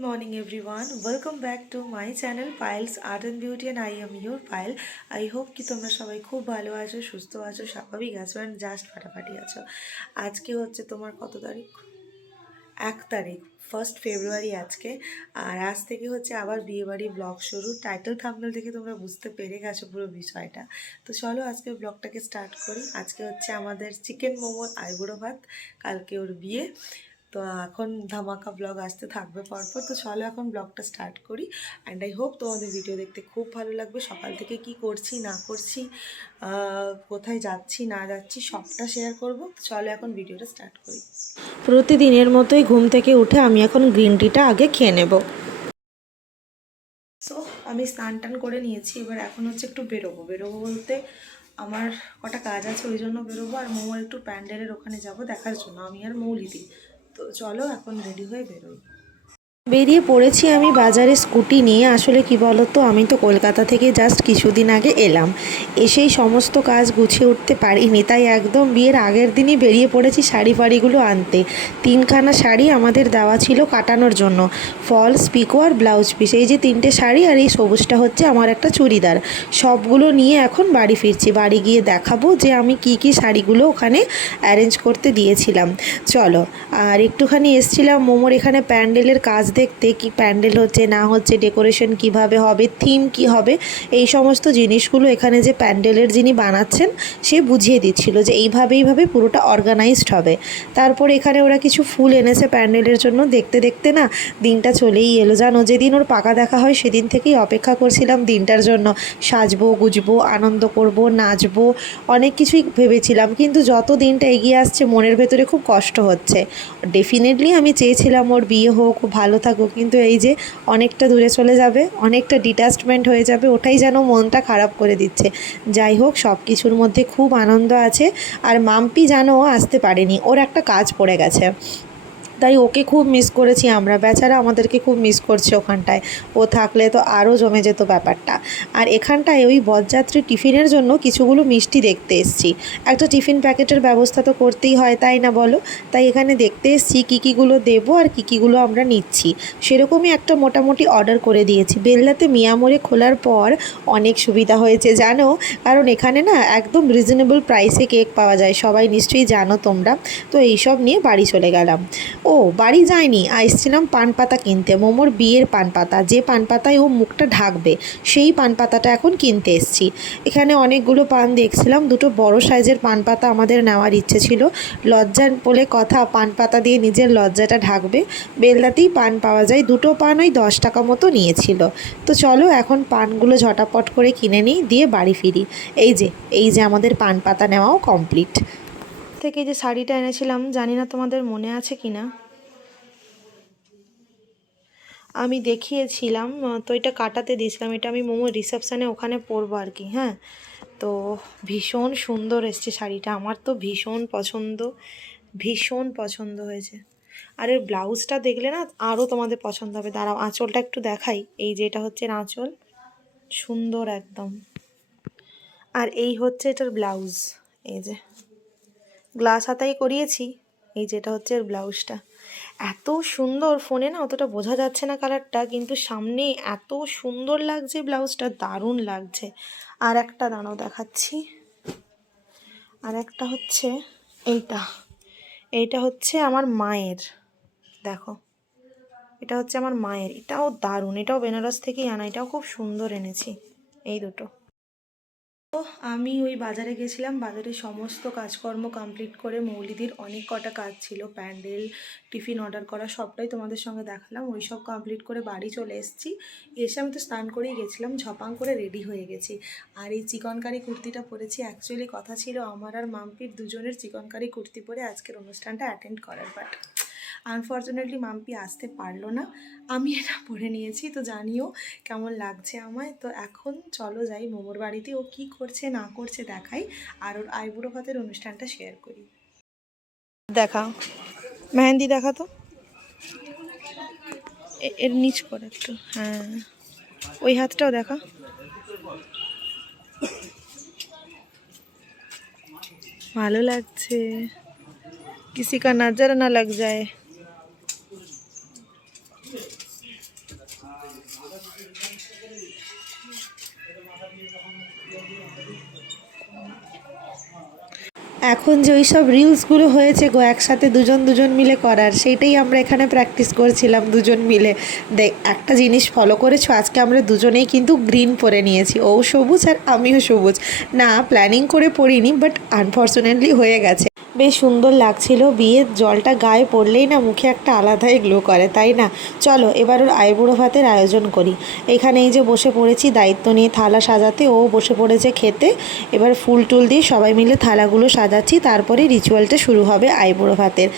morning, everyone. Welcome back to my channel, Piles Art and Beauty, and I am your Pile. I hope কি তোমরা সবাই খুব ভালো আছো, সুস্থ আছো, স্বাভাবিক আছো অ্যান্ড জাস্ট ফাটাফাটি আছো। আজকে হচ্ছে তোমার কত তারিখ? এক তারিখ ফার্স্ট ফেব্রুয়ারি আজকে। আর আজ থেকে হচ্ছে আবার বিয়েবাড়ি ব্লগ শুরু। টাইটেল থাম্বনেল থেকে তোমরা বুঝতে পেরে গেছো পুরো বিষয়টা। তো চলো আজকে ব্লগটাকে স্টার্ট করি। আজকে হচ্ছে আমাদের চিকেন মোমোর আইবুড়ো ভাত, কালকে ওর বিয়ে। তো এখন ধামাকা ব্লগ আসতে থাকবে পরপর। তো চলো এখন ব্লগটা স্টার্ট করি। অ্যান্ড আই হোপ তোমাদের ভিডিও দেখতে খুব ভালো লাগবে। সকাল থেকে কি করছি, না করছি কোথায় যাচ্ছি, না যাচ্ছি, সবটা শেয়ার করব। চলো এখন ভিডিওটা স্টার্ট করি। প্রতিদিনের মতোই ঘুম থেকে উঠে আমি এখন গ্রিন টিটা আগে খেয়ে নেব। সো আমি স্নান টান করে নিয়েছি। এবার এখন হচ্ছে একটু বেরোবো। বেরোবো বলতে আমার কটা কাজ আছে, ওই জন্য বেরোবো। আর মোমোর একটু প্যান্ডেলের ওখানে যাব দেখার জন্য। আমি আর মৌলিদি। তো চলো এখন রেডি হয়ে বেরোই। বেরিয়ে পড়েছি আমি বাজারে স্কুটি নিয়ে। আসলে কি বলতো, আমি তো কলকাতা থেকে জাস্ট কিছুদিন আগে এলাম। এসেই সমস্ত কাজ গুছিয়ে উঠতে পারিনি, তাই একদম বিয়ের আগের দিনই বেরিয়ে পড়েছি শাড়ি ফাড়িগুলো আনতে। তিনখানা শাড়ি আমাদের দেওয়া ছিল কাটানোর জন্য ফলস পিকো আর ব্লাউজ পিস এই যে তিনটে শাড়ি আর এই সবুজটা হচ্ছে আমার একটা চুড়িদার। সবগুলো নিয়ে এখন বাড়ি ফিরছি, বাড়ি গিয়ে দেখাবো যে আমি কি কি শাড়িগুলো ওখানে অ্যারেঞ্জ করতে দিয়েছিলাম। চলো, আর একটুখানি এসছিলাম মোমোর এখানে প্যান্ডেলের কাজ দেখতে কি প্যান্ডেল হচ্ছে, না হচ্ছে, ডেকোরেশন কীভাবে হবে, থিম কি হবে, এই সমস্ত জিনিসগুলো এখানে যে প্যান্ডেলের যিনি বানাচ্ছেন, সে বুঝিয়ে দিচ্ছিল যে এইভাবে এইভাবে পুরোটা অর্গানাইজড হবে। তারপর এখানে ওরা কিছু ফুল এনেছে প্যান্ডেলের জন্য, দেখতে দেখতে না দিনটা চলেই এলো। জানো, যেদিন ওর পাকা দেখা হয়, সেদিন থেকেই অপেক্ষা করছিলাম দিনটার জন্য। সাজবো, গুজবো, আনন্দ করব, নাচবো, অনেক কিছুই ভেবেছিলাম, কিন্তু যত দিনটা এগিয়ে আসছে, মনের ভেতরে খুব কষ্ট হচ্ছে। ডেফিনেটলি আমি চেয়েছিলাম ওর বিয়ে হোক ভালো থাকুক কিন্তু এই যে অনেকটা দূরে চলে যাবে, অনেকটা ডিট্যাচমেন্ট হয়ে যাবে, ওটাই যেন মনটা খারাপ করে দিচ্ছে। যাই হোক সব কিছুর মধ্যে খুব আনন্দ আছে, আর মাম্পি যেন আসতে পারেনি, ওর একটা কাজ পড়ে গেছে। তাই ওকে খুব মিস করেছি আমরা। বেচারা আমাদেরকে খুব মিস করছে ওখানটায়। ও থাকলে তো আরও জমে যেত ব্যাপারটা। আর এখানটায় ওই বরযাত্রী টিফিনের জন্য কিছুগুলো মিষ্টি দেখতে এসছি। একটা টিফিন প্যাকেটের ব্যবস্থা তো করতেই হয়, তাই না বলো? তাই এখানে দেখতে এসছি কী কীগুলো দেবো আর কী কীগুলো আমরা নিচ্ছি। সেরকমই একটা মোটামুটি অর্ডার করে দিয়েছি। বেল্লাতে মিয়ামোড়ে খোলার পর অনেক সুবিধা হয়েছে, জানো? কারণ এখানে না একদম রিজনেবল প্রাইসে কেক পাওয়া যায়। সবাই নিশ্চয়ই জানো তোমরা। তো এইসব নিয়ে বাড়ি চলে গেলাম। ও, বাড়ি যায়নি। আসছিলাম পান পাতা কিনতে। মোমোর বিয়ের পান পাতা। যে পান পাতায় ও মুখটা ঢাকবে, সেই পান পাতাটা এখন কিনতে এসছি। এখানে অনেকগুলো পান দেখছিলাম। দুটো বড় সাইজের পান পাতা আমাদের নেওয়ার ইচ্ছে ছিল। লজ্জা বলে কথা, পান পাতা দিয়ে নিজের লজ্জাটা ঢাকবে। বেলদাতেই পান পাওয়া যায়। দুটো পান ওই দশ টাকা মতো নিয়েছিল। তো চলো এখন পানগুলো ঝটাপট করে কিনে নিই, দিয়ে বাড়ি ফিরি। এই যে এই যে আমাদের পান পাতা নেওয়াও কমপ্লিট। থেকে যে শাড়িটা এনেছিলাম, জানি না তোমাদের মনে আছে কি না আমি দেখিয়েছিলাম, তো এটা কাটাতে দিয়েছিলাম। এটা আমি মোমো রিসেপশানে ওখানে পরবো আর কি হ্যাঁ। তো ভীষণ সুন্দর এসছে শাড়িটা। আমার তো ভীষণ পছন্দ ভীষণ পছন্দ হয়েছে। আর এর ব্লাউজটা দেখলে না আরও তোমাদের পছন্দ হবে। দাঁড়াও, আঁচলটা একটু দেখাই। এই যে এটা হচ্ছে আঁচল, সুন্দর একদম। আর এই হচ্ছে এটার ব্লাউজ, এই যে। গ্লাস হাতাই করিয়েছি। এই যেটা হচ্ছে এর ব্লাউজটা। এত সুন্দর ফোনে না অতটা বোঝা যাচ্ছে না কালারটা, কিন্তু সামনে এত সুন্দর লাগছে ব্লাউজটা, দারুণ লাগছে। আর একটা দাঁড়াও দেখাচ্ছি। আর একটা হচ্ছে এইটা। এইটা হচ্ছে আমার মায়ের। দেখো। এটা হচ্ছে আমার মায়ের। এটাও দারুণ। এটাও বেনারস থেকেই আনা। এটাও খুব সুন্দর এনেছি। এই দুটো। তো আমি ওই বাজারে গেছিলাম। বাজারে সমস্ত কাজকর্ম কমপ্লিট করে মৌলিদির অনেক কটা কাজ ছিল। প্যান্ডেল, টিফিন অর্ডার করা সবটাই তোমাদের সঙ্গে দেখালাম। ওই সব কমপ্লিট করে বাড়ি চলে এসেছি। এসে আমি তো স্নান করেই গেছিলাম, ঝপাং করে রেডি হয়ে গেছি। আর এই চিকনকারি কুর্তিটা পরেছি অ্যাকচুয়ালি কথা ছিল আমার আর মাম্পির দুজনের চিকনকারি কুর্তি পরে আজকের অনুষ্ঠানটা অ্যাটেন্ড করার বাট আনফর্চুনেটলি মাম্পি আসতে পারলো না আমি এটা পরে নিয়েছি তো জানিও কেমন লাগছে আমায় তো এখন চলো যাই মোমোর বাড়িতে ও কি করছে না করছে দেখাই আর ওর আইবুড়ো ভাতের অনুষ্ঠানটা শেয়ার করি দেখা মেহেন্দি দেখা তো এ- এর নিচ করে একটু হ্যাঁ ওই হাতটাও দেখা ভালো লাগছে किसी का नजर ना लग जाए এখন যে ওই সব রিলসগুলো হয়েছে গো, একসাথে দুজন দুজন মিলে করার, সেইটাই আমরা এখানে প্র্যাকটিস করছিলাম দুজন মিলে। দেখ, একটা জিনিস ফলো করেছ, আজকে আমরা দুজনেই কিন্তু গ্রিন পরে নিয়েছি। ও সবুজ আর আমিও সবুজ। না প্ল্যানিং করে পড়িনি বাট আনফর্চুনেটলি হয়ে গেছে। বেশ সুন্দর লাগছিল। বিয়ের জলটা গায়ে পড়লেই না মুখে একটা আলাদাই গ্লো করে, তাই না? চলো, এবার ওর আইবুড়ো ভাতের আয়োজন করি। এখানে এই যে বসে পড়েছি, দায়িত্ব নিয়ে থালা সাজাতে, ও বসে পড়েছে খেতে। এবার ফুল টুল দিয়ে সবাই মিলে থালাগুলো সাজাচ্ছি, তারপরে রিচুয়ালটা শুরু হবে আইবুড়ো ভাতের।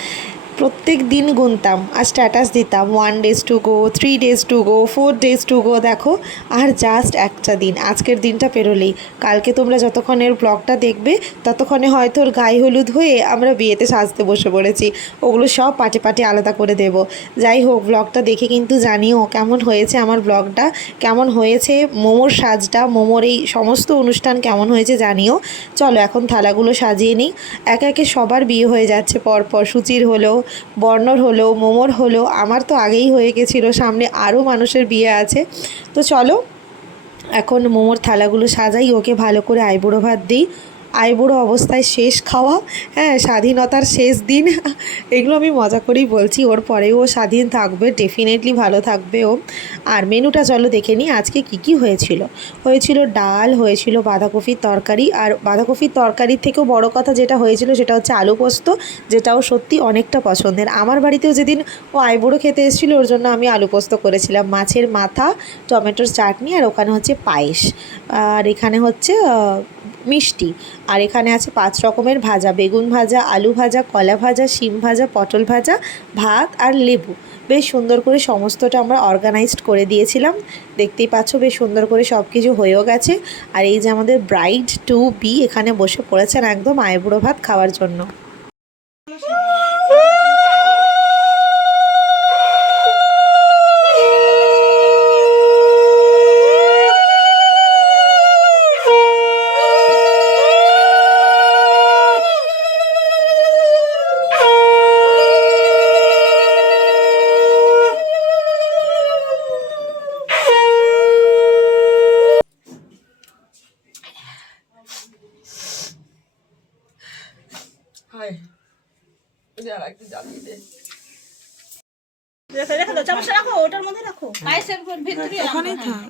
প্রত্যেক দিন গুনতাম আর স্ট্যাটাস দিতাম one days to go three days to go four days to go দেখো, আর জাস্ট একটা দিন। আজকের দিনটা পেরোলেই। কালকে তোমরা যতক্ষণের ব্লগটা দেখবে, ততক্ষণে হয়তো ওর গায়ে হলুদ হয়ে আমরা বিয়েতে সাজতে বসে পড়েছি। ওগুলো সব পাটে পাটে আলাদা করে দেব। যাই হোক ব্লগটা দেখে কিন্তু জানিও কেমন হয়েছে আমার ব্লগটা কেমন হয়েছে মোমোর সাজটা, মোমোর এই সমস্ত অনুষ্ঠান কেমন হয়েছে জানিও। চলো, এখন থালাগুলো সাজিয়ে নিই। একে একে সবার বিয়ে হয়ে যাচ্ছে, পরপর সুচির হলো বর্ণর হলো, মোমোর হলো, আমার তো আগেই হয়ে গেছিল, সামনে আরও মানুষের বিয়ে আছে। তো চলো, এখন মোমোর থালাগুলো সাজাই, ওকে ভালো করে আইবুড়ো ভাত দিই। আইবুড়ো অবস্থায় শেষ খাওয়া হ্যাঁ স্বাধীনতার শেষ দিন, এগুলো আমি মজা করেই বলছি। ওর পরেও ও স্বাধীন থাকবে ডেফিনেটলি ভালো থাকবে ও। আর মেনুটা চলো দেখে নিই, আজকে কি কি হয়েছিল? হয়েছিল ডাল, হয়েছিল বাঁধাকপির তরকারি, আর বাঁধাকপির তরকারির থেকেও বড় কথা যেটা হয়েছিল সেটা হচ্ছে আলু পোস্ত, যেটাও সত্যি অনেকটা পছন্দের। আমার বাড়িতেও যেদিন ও আইবুড়ো খেতে এসেছিল, ওর জন্য আমি আলু পোস্ত করেছিলাম। মাছের মাথা, টমেটোর চাটনি, আর ওখানে হচ্ছে পায়েস। আর এখানে হচ্ছে মিষ্টি। আর এখানে আছে পাঁচ রকমের ভাজা। বেগুন ভাজা, আলু ভাজা, কলা ভাজা, শিম ভাজা, পটল ভাজা, ভাত আর লেবু। বেশ সুন্দর করে সমস্তটা আমরা অর্গানাইজড করে দিয়েছিলাম। দেখতেই পাচ্ছ বেশ সুন্দর করে সব কিছু হয়েও গেছে। আর এই যে আমাদের ব্রাইড টু বি এখানে বসে পড়েছেন একদম আইবুড়ো ভাত খাওয়ার জন্য।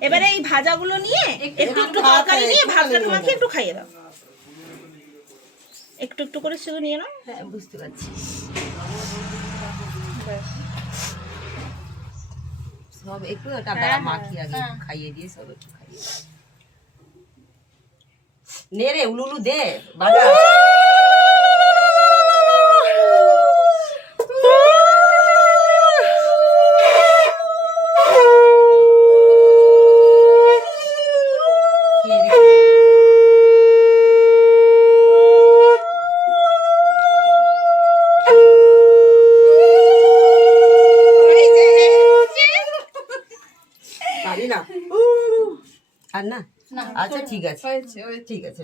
এবারে এই নিয়ে একটু একটু তরকারি নিয়ে মাখিয়ে একটু খাইয়ে দাও একটু একটু করে শুধু নিয়ে হ্যাঁ বুঝতে পারছি সব একটু মাখিয়ে আগে খাইয়ে দিয়ে সব একটু খাইয়ে নে রে উলুলু দে বাজা পারি না। আর না? আচ্ছা ঠিক আছে। ঠিক আছে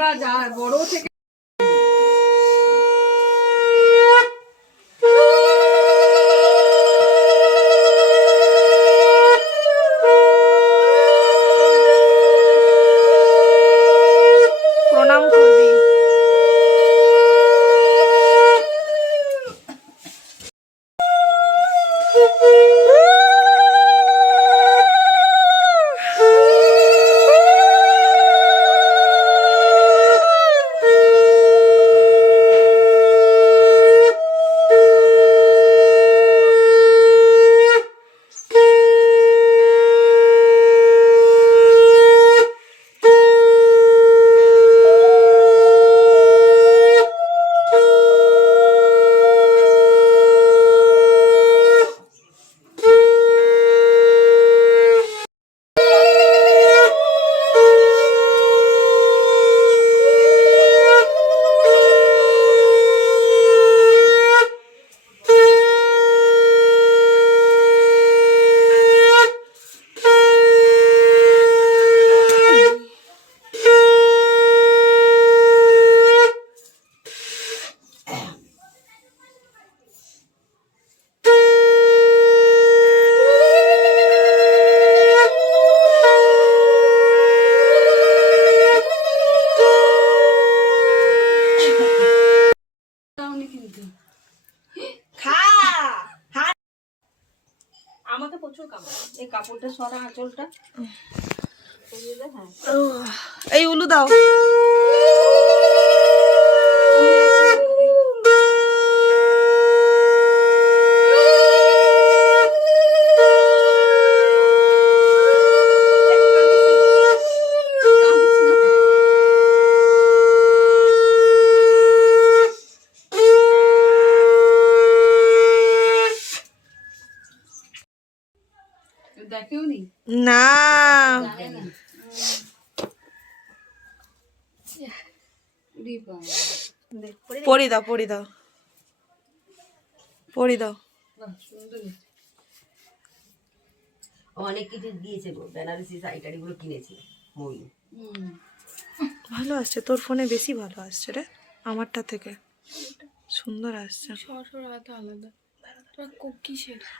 প্রণাম খা আমাকে প্রচুর কামড় এই কাপড়টা সরা আঁচলটা। হ্যাঁ। এই উলু দাও। পরি দাও পরি দাও পরি দাও অনেক কিছু দিয়েছে গো বেনারসি শাড়ি টাড়িগুলো কিনেছে মই ভালো আসছে তোর ফোনে বেশি ভালো আসছে রে আমারটা থেকে। সুন্দর আসছে।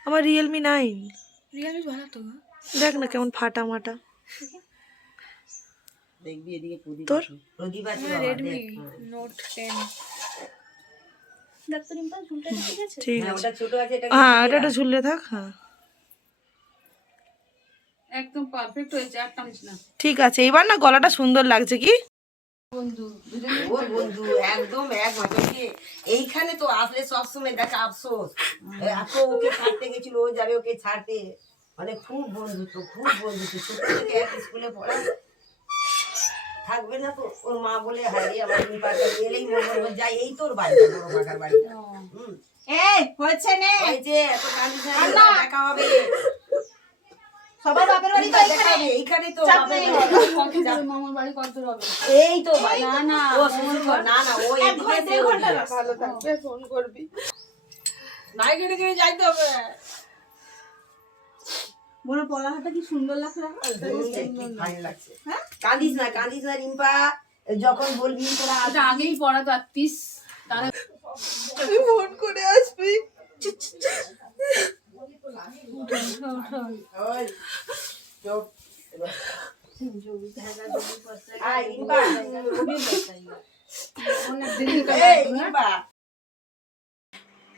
আমার রিয়েলমি নাইন রিয়েলমি দেখ না কেমন ফাটা মাটা। দেখবি এদিকে প্রদীপ তোর? প্রদীপ আছে বাবা, দেখ। ডাক্তার ইম্পাল ঝুলটা ঠিক আছে? ঠিক হ্যাঁ, আছে। ওটা ছোট আছে এটা হ্যাঁ এটা ঝুললে থাক হ্যাঁ। একদম পারফেক্ট হয়েছে আর টানিস না। ঠিক আছে এবার না গলাটা সুন্দর লাগছে কি? ওর বন্ধু। একদম এক এইখানে তো আসলে সবসময় দেখা আফসোস। এত ওকে ছাড়তে গেছিল ও যাবে ওকে ছাড়তে। মানে খুব বন্ধুত্ব খুব বন্ধুত্ব। ছোট থেকে এক স্কুলে পড়া থাকবে না তো। ওর মা বলে হারি আমার এলেই মনে করব যাই। এই তোর বাড়িটা বড় কাকার বাড়িটা। হুম। এই হয়েছে নে। হয়েছে এত কান্দিস না, দেখা হবে। সবার বাপের বাড়ি তো এখানে তো বাড়ি। মামার বাড়ি কত হবে এই তো বাড়ি। না, না, ও শ্বশুর না না ও এক ঘণ্টা। ভালো থাকবে ফোন করবি। নাই কেটে কেটে যাইতে হবে। মনে পলাহাটা কি সুন্দর লাগছে দেখতে ভালো কাঁদিস না কাঁদিস না রিম্পা। যখন বলবি তোরা। আগেই পড়া পারতিস তারা ফোন করে আসবি। রিম্পা।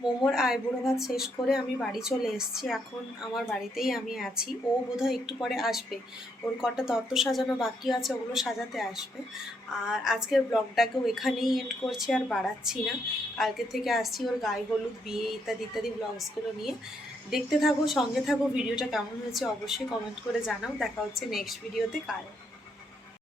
মোমোর আইবুড়ো ভাত শেষ করে আমি বাড়ি চলে এসেছি। এখন আমার বাড়িতেই আমি আছি। ও বোধহয় একটু পরে আসবে। ওর কটা তত্ত্ব সাজানো বাকি আছে, ওগুলো সাজাতে আসবে। আর আজকের ব্লগটাকেও এখানেই এন্ড করছি, আর বাড়াচ্ছি না। কালকে থেকে আসছি ওর গায়ে হলুদ, বিয়ে ইত্যাদি ইত্যাদি ব্লগসগুলো নিয়ে। দেখতে থাকো, সঙ্গে থাকো, ভিডিওটা কেমন হয়েছে অবশ্যই কমেন্ট করে জানাও। দেখা হচ্ছে নেক্সট ভিডিওতে কাল।